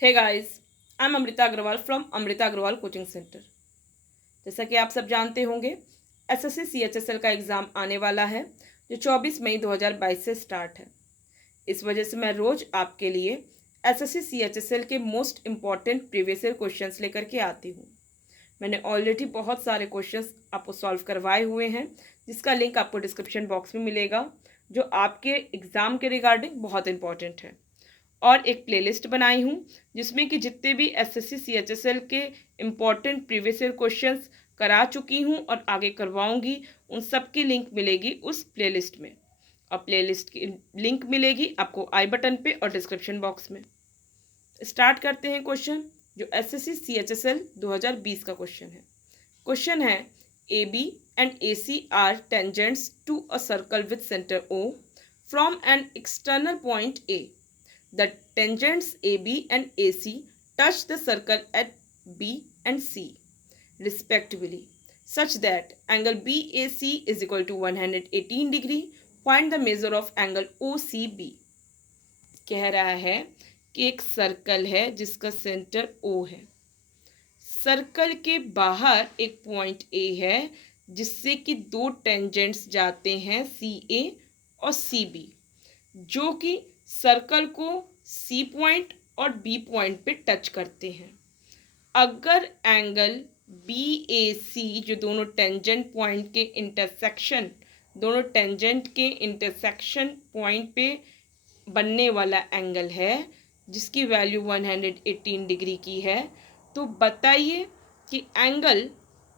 Hey guys, I am Amrita Agarwal from Amrita Agarwal coaching centre. जैसा कि आप सब जानते होंगे, एसएससी सीएचएसएल का एग्ज़ाम आने वाला है जो 24 मई 2022 से स्टार्ट है। इस वजह से मैं रोज़ आपके लिए एसएससी सीएचएसएल के most important previous year questions लेकर के आती हूँ। मैंने ऑलरेडी बहुत सारे क्वेश्चंस आपको सॉल्व करवाए हुए हैं, जिसका लिंक आपको डिस्क्रिप्शन बॉक्स में मिलेगा, जो आपके एग्ज़ाम के रिगार्डिंग बहुत इंपॉर्टेंट है। और एक प्लेलिस्ट बनाई हूँ जिसमें कि जितने भी एसएससी सीएचएसएल के इम्पॉर्टेंट प्रीवियस ईयर क्वेश्चंस करा चुकी हूँ और आगे करवाऊँगी, उन सब की लिंक मिलेगी उस प्लेलिस्ट में। और प्लेलिस्ट की लिंक मिलेगी आपको आई बटन पे और डिस्क्रिप्शन बॉक्स में। स्टार्ट करते हैं क्वेश्चन, जो एसएससी सीएचएसएल 2020 का क्वेश्चन है। क्वेश्चन है, A B and A C are tangents to a circle with centre O from an external point A. The tangents AB and AC touch the circle at B and C respectively, such that angle BAC is equal to 118 degree. Find the measure of angle OCB. कह रहा है कि एक circle है जिसका centre O है। Circle के बाहर एक पॉइंट A है जिससे कि दो टेंजेंट्स जाते हैं CA और CB, जो कि सर्कल को सी पॉइंट और बी पॉइंट पे टच करते हैं। अगर एंगल बी ए सी, जो दोनों टेंजेंट के इंटरसेक्शन पॉइंट पे बनने वाला एंगल है, जिसकी वैल्यू 118 डिग्री की है, तो बताइए कि एंगल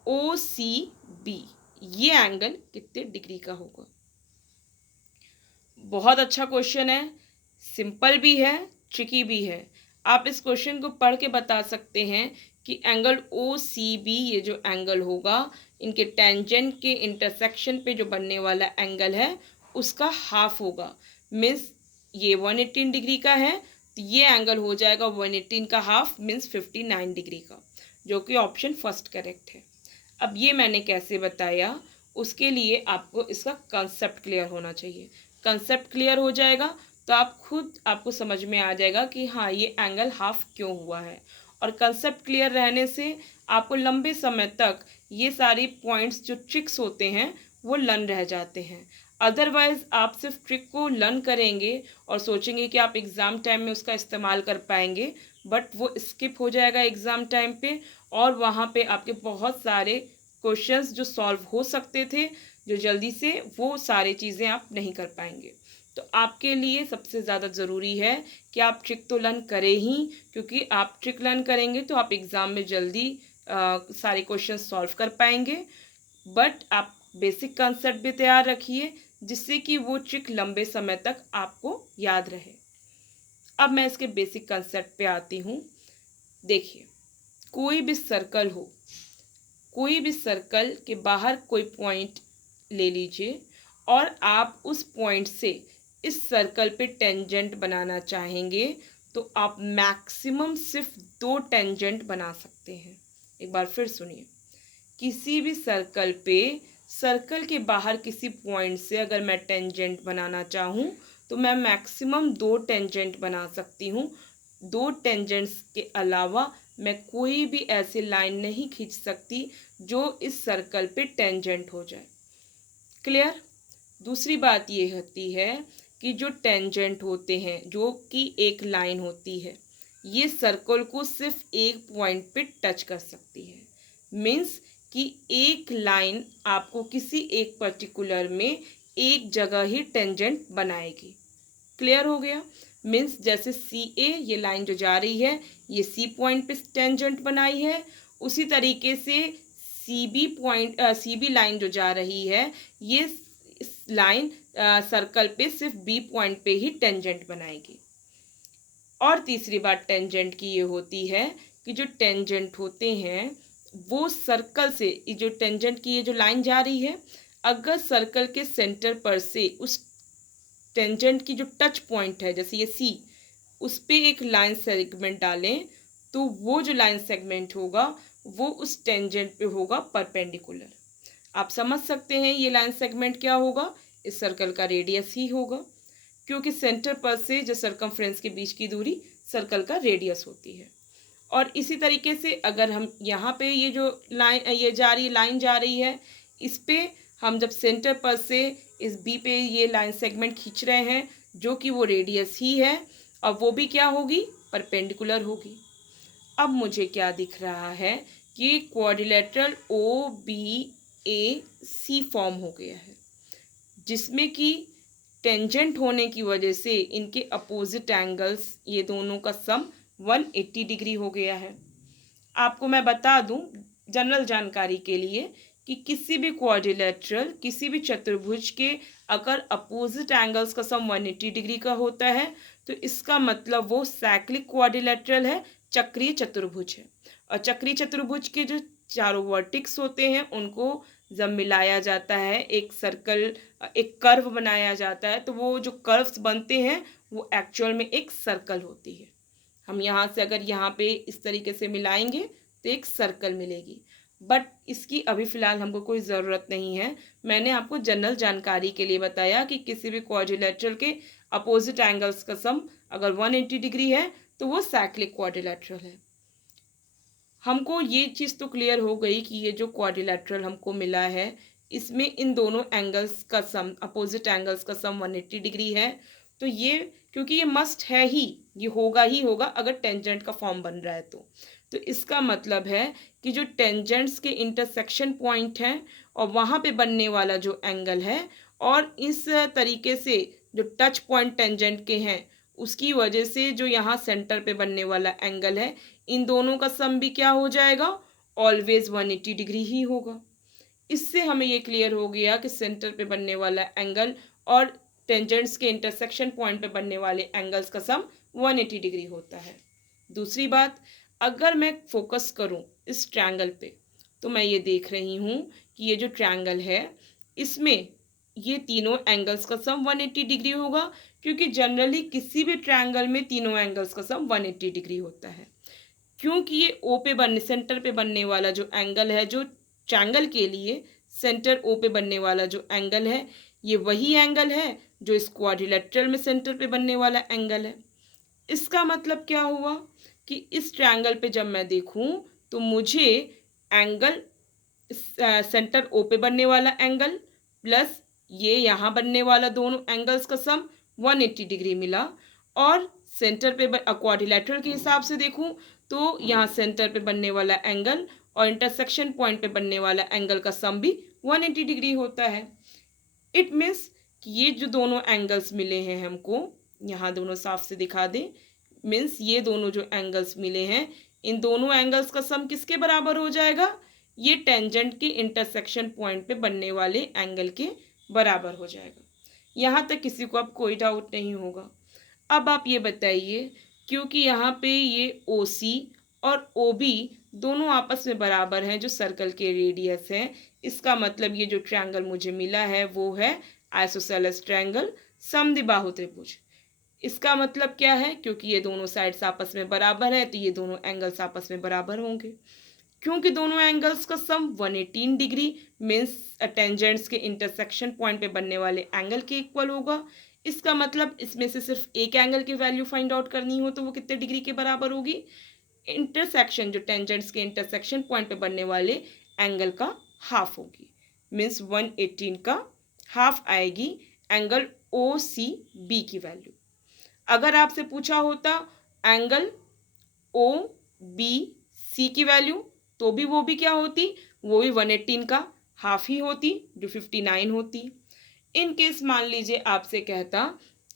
ओ सी बी, ये एंगल कितने डिग्री का होगा। बहुत अच्छा क्वेश्चन है, सिंपल भी है, ट्रिकी भी है। आप इस क्वेश्चन को पढ़ के बता सकते हैं कि एंगल ओ सी बी, ये जो एंगल होगा, इनके टेंजेंट के इंटरसेक्शन पे जो बनने वाला एंगल है उसका हाफ होगा। मीन्स ये 118 डिग्री का है तो ये एंगल हो जाएगा 118 का हाफ, मीन्स 59 डिग्री का, जो कि ऑप्शन फर्स्ट करेक्ट है। अब ये मैंने कैसे बताया, उसके लिए आपको इसका कंसेप्ट क्लियर होना चाहिए। कंसेप्ट क्लियर हो जाएगा तो आपको समझ में आ जाएगा कि हाँ, ये एंगल हाफ क्यों हुआ है। और कंसेप्ट क्लियर रहने से आपको लंबे समय तक ये सारी पॉइंट्स जो ट्रिक्स होते हैं वो लर्न रह जाते हैं। अदरवाइज आप सिर्फ ट्रिक को लर्न करेंगे और सोचेंगे कि आप एग्ज़ाम टाइम में उसका इस्तेमाल कर पाएंगे, बट वो स्किप हो जाएगा एग्ज़ाम टाइम पे, और वहाँ पे आपके बहुत सारे क्वेश्चंस जो सॉल्व हो सकते थे, जो जल्दी से, वो सारी चीज़ें आप नहीं कर पाएंगे। तो आपके लिए सबसे ज़्यादा ज़रूरी है कि आप ट्रिक तो लर्न करें ही, क्योंकि आप ट्रिक लर्न करेंगे तो आप एग्ज़ाम में जल्दी सारे क्वेश्चन सॉल्व कर पाएंगे। बट आप बेसिक कंसेप्ट भी तैयार रखिए, जिससे कि वो ट्रिक लंबे समय तक आपको याद रहे। अब मैं इसके बेसिक कंसेप्ट पे आती हूँ। देखिए, कोई भी सर्कल हो, कोई भी सर्कल के बाहर कोई पॉइंट ले लीजिए और आप उस पॉइंट से इस सर्कल पे टेंजेंट बनाना चाहेंगे तो आप मैक्सिमम सिर्फ 2 टेंजेंट बना सकते हैं। एक बार फिर सुनिए, किसी भी सर्कल पे, सर्कल के बाहर किसी पॉइंट से अगर मैं टेंजेंट बनाना चाहूँ तो मैं मैक्सिमम 2 टेंजेंट बना सकती हूँ। 2 टेंजेंट्स के अलावा मैं कोई भी ऐसी लाइन नहीं खींच सकती जो इस सर्कल पे टेंजेंट हो जाए। क्लियर। दूसरी बात ये होती है कि जो टेंजेंट होते हैं, जो कि एक लाइन होती है, ये सर्कल को सिर्फ एक पॉइंट पे टच कर सकती है। मीन्स कि एक लाइन आपको किसी एक पर्टिकुलर में एक जगह ही टेंजेंट बनाएगी। क्लियर हो गया। मीन्स जैसे सी ए, ये लाइन जो जा रही है, ये सी पॉइंट पे टेंजेंट बनाई है, उसी तरीके से सी बी लाइन जो जा रही है, ये लाइन सर्कल पे सिर्फ बी पॉइंट पे ही टेंजेंट बनाएगी। और तीसरी बात टेंजेंट की ये होती है कि जो टेंजेंट होते हैं वो सर्कल से, ये जो टेंजेंट की ये जो लाइन जा रही है, अगर सर्कल के सेंटर पर से उस टेंजेंट की जो टच पॉइंट है, जैसे ये सी, उस पे एक लाइन सेगमेंट डालें तो वो जो लाइन सेगमेंट होगा वो उस टेंजेंट पे होगा परपेंडिकुलर। आप समझ सकते हैं ये लाइन सेगमेंट क्या होगा, इस सर्कल का रेडियस ही होगा। क्योंकि सेंटर पर से जो सरकमफ्रेंस के बीच की दूरी सर्कल का रेडियस होती है। और इसी तरीके से अगर हम यहाँ पे ये जो लाइन जा रही है, इस पे हम जब सेंटर पर से इस बी पे ये लाइन सेगमेंट खींच रहे हैं जो कि वो रेडियस ही है, और वो भी क्या होगी, परपेंडिकुलर होगी। अब मुझे क्या दिख रहा है कि क्वाड्रिलेटरल ओ बी ए सी फॉर्म हो गया है, जिसमें कि टेंजेंट होने की वजह से इनके अपोजिट एंगल्स ये दोनों का सम 180 डिग्री हो गया है। आपको मैं बता दूं जनरल जानकारी के लिए कि किसी भी क्वाड्रिलेटरल, किसी भी चतुर्भुज के अगर अपोजिट एंगल्स का सम 180 डिग्री का होता है तो इसका मतलब वो साइक्लिक क्वाड्रिलेटरल है, चक्रीय चतुर्भुज है। और चक्रीय चतुर्भुज के जो चारों वर्टिक्स होते हैं उनको जब मिलाया जाता है, एक सर्कल, एक कर्व बनाया जाता है, तो वो जो कर्व्स बनते हैं वो एक्चुअल में एक सर्कल होती है। हम यहाँ से अगर यहाँ पे इस तरीके से मिलाएंगे तो एक सर्कल मिलेगी, बट इसकी अभी फ़िलहाल हमको कोई ज़रूरत नहीं है। मैंने आपको जनरल जानकारी के लिए बताया कि किसी भी क्वाड्रिलेटरल के अपोजिट एंगल्स का सम अगर 180 डिग्री है तो वो साइक्लिक क्वाड्रिलेटरल है। हमको ये चीज़ तो क्लियर हो गई कि ये जो क्वाड्रिलेटरल हमको मिला है इसमें इन दोनों एंगल्स का सम, अपोजिट एंगल्स का सम 180 डिग्री है। तो ये क्योंकि ये मस्ट है ही, ये होगा ही होगा अगर टेंजेंट का फॉर्म बन रहा है तो इसका मतलब है कि जो टेंजेंट्स के इंटरसेक्शन पॉइंट हैं और वहाँ पे बनने वाला जो एंगल है और इस तरीके से जो टच पॉइंट टेंजेंट के हैं उसकी वजह से जो यहाँ सेंटर पे बनने वाला एंगल है, इन दोनों का सम भी क्या हो जाएगा, ऑलवेज 180 डिग्री ही होगा। इससे हमें ये क्लियर हो गया कि सेंटर पे बनने वाला एंगल और टेंजेंट्स के इंटरसेक्शन पॉइंट पे बनने वाले एंगल्स का सम 180 डिग्री होता है। दूसरी बात, अगर मैं फोकस करूं इस ट्रायंगल पे तो मैं ये देख रही हूँ कि ये जो ट्रायंगल है इसमें ये तीनों एंगल्स का सम 180 डिग्री होगा, क्योंकि जनरली किसी भी ट्रायंगल में तीनों एंगल्स का सम 180 डिग्री होता है। क्योंकि ये ओ पे बनने, सेंटर पे बनने वाला जो एंगल है, जो ट्रायंगल के लिए सेंटर ओ पे बनने वाला जो एंगल है, ये वही एंगल है जो इस क्वाड्रिलेटरल में सेंटर पे बनने वाला एंगल है। इसका मतलब क्या हुआ कि इस ट्रायंगल पे जब मैं देखूं तो मुझे एंगल सेंटर ओ पे बनने वाला एंगल प्लस ये यहाँ बनने वाला दोनों एंगल्स का सम 180 डिग्री मिला। और सेंटर पे क्वाड्रिलेटरल के हिसाब से देखूं तो यहाँ सेंटर पे बनने वाला एंगल और इंटरसेक्शन पॉइंट पे बनने वाला एंगल का सम भी 180 डिग्री होता है। इट मीन्स कि ये जो दोनों एंगल्स मिले हैं हमको, यहाँ दोनों साफ से दिखा दें, मीन्स ये दोनों जो एंगल्स मिले हैं इन दोनों एंगल्स का सम किसके बराबर हो जाएगा, ये टेंजेंट के इंटरसेक्शन पॉइंट पे बनने वाले एंगल के बराबर हो जाएगा। यहाँ तक किसी को अब कोई डाउट नहीं होगा। अब आप ये बताइए, क्योंकि यहाँ पे ये ओ सी और ओ बी दोनों आपस में बराबर हैं जो सर्कल के रेडियस हैं, इसका मतलब ये जो ट्रायंगल मुझे मिला है वो है आइसोसेलेस ट्रायंगल, समद्विबाहु त्रिभुज। इसका मतलब क्या है, क्योंकि ये दोनों साइड्स आपस में बराबर है तो ये दोनों एंगल्स आपस में बराबर होंगे। क्योंकि दोनों एंगल्स का सम 118 डिग्री मीन्स टेंजेंट्स के इंटरसेक्शन पॉइंट पे बनने वाले एंगल के इक्वल होगा। इसका मतलब इसमें से सिर्फ एक एंगल की वैल्यू फाइंड आउट करनी हो तो वो कितने डिग्री के बराबर होगी, इंटरसेक्शन, जो टेंजेंट्स के इंटरसेक्शन पॉइंट पे बनने वाले एंगल का हाफ होगी। मीन्स 118 का हाफ आएगी एंगल ओ सी बी की वैल्यू। अगर आपसे पूछा होता एंगल ओ बी सी की वैल्यू तो भी वो भी क्या होती, वो भी 118 का हाफ ही होती जो 59 होती। इन केस मान लीजिए आपसे कहता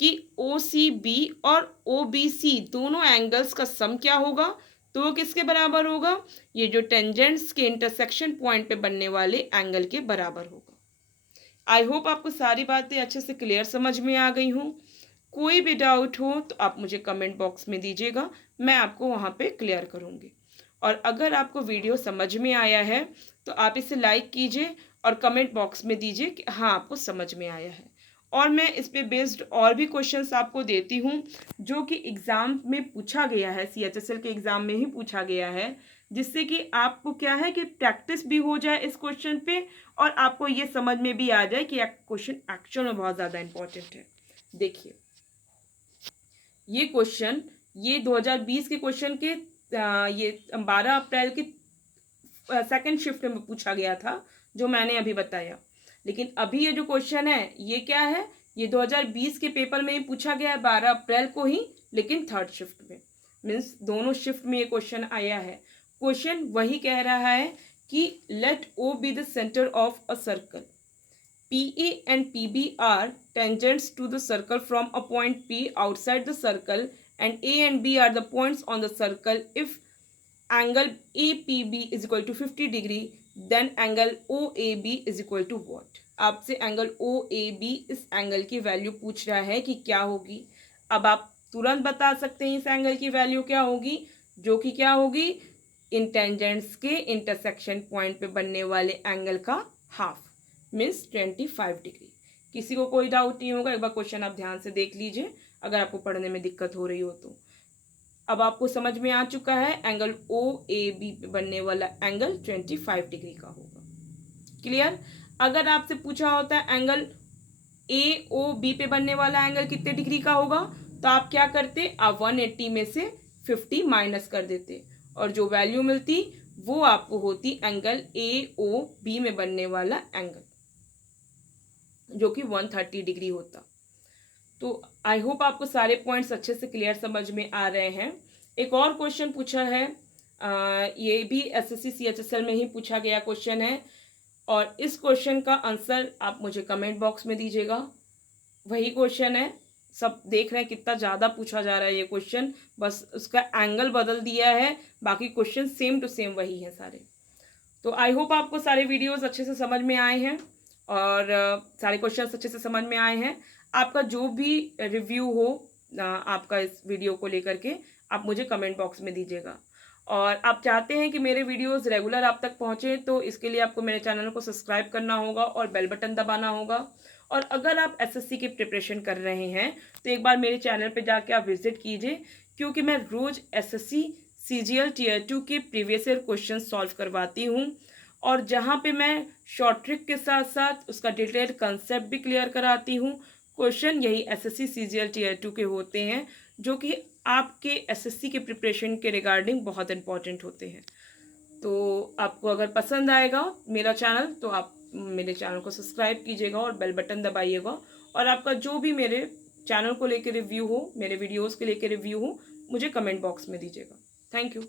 कि ओ सी बी और ओ बी सी दोनों एंगल्स का सम क्या होगा, तो वो किसके बराबर होगा, ये जो टेंजेंट्स के इंटरसेक्शन पॉइंट पे बनने वाले एंगल के बराबर होगा। आई होप आपको सारी बातें अच्छे से क्लियर समझ में आ गई हों। कोई भी डाउट हो तो आप मुझे कमेंट बॉक्स में दीजिएगा, मैं आपको वहाँ पे क्लियर करूँगी। और अगर आपको वीडियो समझ में आया है तो आप इसे लाइक कीजिए और कमेंट बॉक्स में दीजिए कि हाँ आपको समझ में आया है। और मैं इस पे बेस्ड और भी क्वेश्चंस आपको देती हूँ जो कि एग्ज़ाम में पूछा गया है, CHSL के एग्ज़ाम में ही पूछा गया है, जिससे कि आपको क्या है कि प्रैक्टिस भी हो जाए इस क्वेश्चन पे और आपको ये समझ में भी आ जाए कि क्वेश्चन एक्चुअल में बहुत ज़्यादा इंपॉर्टेंट है। देखिए ये क्वेश्चन ये 2020 के क्वेश्चन के ये 12 अप्रैल की सेकंड शिफ्ट में पूछा गया था, जो मैंने अभी बताया। लेकिन अभी ये जो क्वेश्चन है ये क्या है, ये 2020 के पेपर में ही पूछा गया है 12 अप्रैल को ही, लेकिन थर्ड शिफ्ट में, मीन्स दोनों शिफ्ट में ये क्वेश्चन आया है। क्वेश्चन वही कह रहा है कि let O be the centre of a circle, PA and PB are tangents to the circle from a point P outside the circle, and A and B are the points on the circle. If angle APB is equal to 50 degree, then angle OAB is equal to what? आपसे angle OAB इस angle की value पूछ रहा है कि क्या होगी। अब आप तुरंत बता सकते हैं इस एंगल की वैल्यू क्या होगी, जो कि क्या होगी, इन टेंजेंट्स के इंटरसेक्शन पॉइंट पे बनने वाले एंगल का हाफ, मीन्स 25 डिग्री। किसी को कोई डाउट नहीं होगा, एक बार क्वेश्चन आप ध्यान से देख लीजिए अगर आपको पढ़ने में दिक्कत हो रही हो तो। अब आपको समझ में आ चुका है एंगल OAB पे बनने वाला एंगल 25 डिग्री का होगा। क्लियर। अगर आपसे पूछा होता है एंगल AOB पे बनने वाला एंगल कितने डिग्री का होगा, तो आप क्या करते, आप 180 में से 50 माइनस कर देते और जो वैल्यू मिलती वो आपको होती एंगल AOB में बनने वाला एंगल, जो कि 130 डिग्री होता। तो आई होप आपको सारे पॉइंट्स अच्छे से क्लियर समझ में आ रहे हैं। एक और क्वेश्चन पूछा है, ये भी SSC CHSL में ही पूछा गया क्वेश्चन है, और इस क्वेश्चन का आंसर आप मुझे कमेंट बॉक्स में दीजिएगा। वही क्वेश्चन है, सब देख रहे हैं कितना ज़्यादा पूछा जा रहा है ये क्वेश्चन, बस उसका एंगल बदल दिया है, बाकी क्वेश्चन सेम टू सेम वही है सारे। तो आई होप आपको सारे वीडियोस अच्छे से समझ में आए हैं और सारे क्वेश्चंस अच्छे से समझ में आए हैं। आपका जो भी रिव्यू हो आपका इस वीडियो को लेकर के, आप मुझे कमेंट बॉक्स में दीजिएगा। और आप चाहते हैं कि मेरे वीडियोस रेगुलर आप तक पहुंचे, तो इसके लिए आपको मेरे चैनल को सब्सक्राइब करना होगा और बेल बटन दबाना होगा। और अगर आप SSC की प्रिपरेशन कर रहे हैं तो एक बार मेरे चैनल पे जाके आप विजिट कीजिए, क्योंकि मैं रोज़ SSC CGL Tier 2 के प्रीवियस ईयर क्वेश्चन सॉल्व करवाती हूँ, और जहाँ पे मैं शॉर्ट ट्रिक के साथ साथ उसका डिटेल्ड कंसेप्ट भी क्लियर कराती हूँ। क्वेश्चन यही SSC CGL Tier 2 के होते हैं, जो कि आपके SSC के प्रिपरेशन के रिगार्डिंग बहुत इंपॉर्टेंट होते हैं। तो आपको अगर पसंद आएगा मेरा चैनल, तो आप मेरे चैनल को सब्सक्राइब कीजिएगा और बेल बटन दबाइएगा, और आपका जो भी मेरे चैनल को लेकर रिव्यू हो, मेरे वीडियोस के लेकर रिव्यू हो, मुझे कमेंट बॉक्स में दीजिएगा। Thank you.